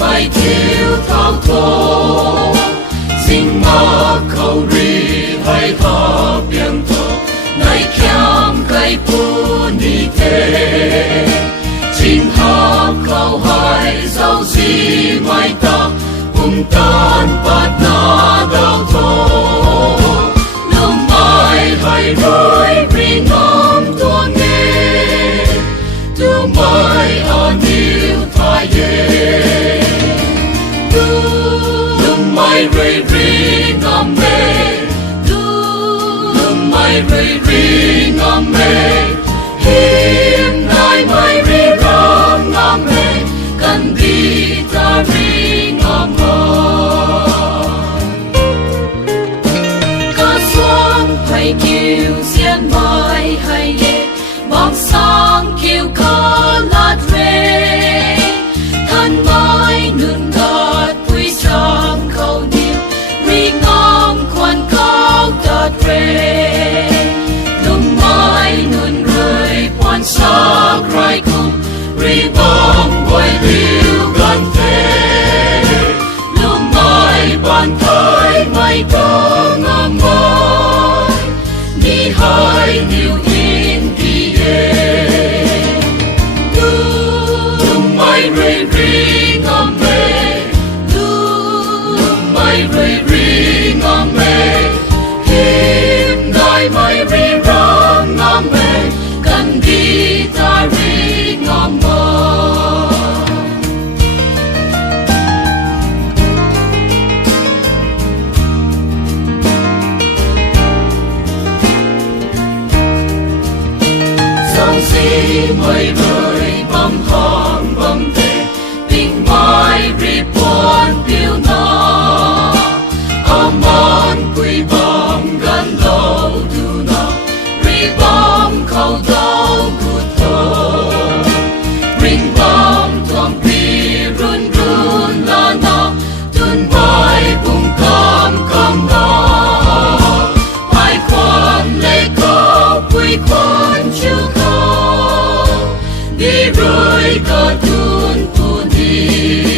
mày thiếu thao thô xin mà khẩu ri hay thọ biển thô này khiam cây pu ni thế xin hợp khẩu hai dấu gì mày ta tan bát na đau thô lương mai hay rơi vì ngom tua nghe tu mai an yêu thay ye lương mai rơi ri ngom mê lương mai rơi ri ngom mê hiếm nay mai ri ram ngom mê cần đi ta ri ngom hay kêu xiên mai hay ye bóng sáng kêu ca lát rê thân mai nương gạt vui trong khâu niệm ri ngom quan cao đợt rê lung mai nương rơi quan xa rai cùng ri bóng quay liu gần thế lung mai bàn tay mai có ngom hai điều in đi ye lung mai rơi ri ngom mê lung mai rơi ri ngom mê hiếm đại mai ri ram ngom mê cần đi ta ri ngom si mây rơi bom hòn bom tê tình mai ri buồn phiêu na amon quy bom gan lâu du na ri bom khâu đau cụt thô ring bom thuang pi run run la na tuôn mai bung cam na ai quan lê cao quy quan chưa đi rồi cả tuôn tuôn đi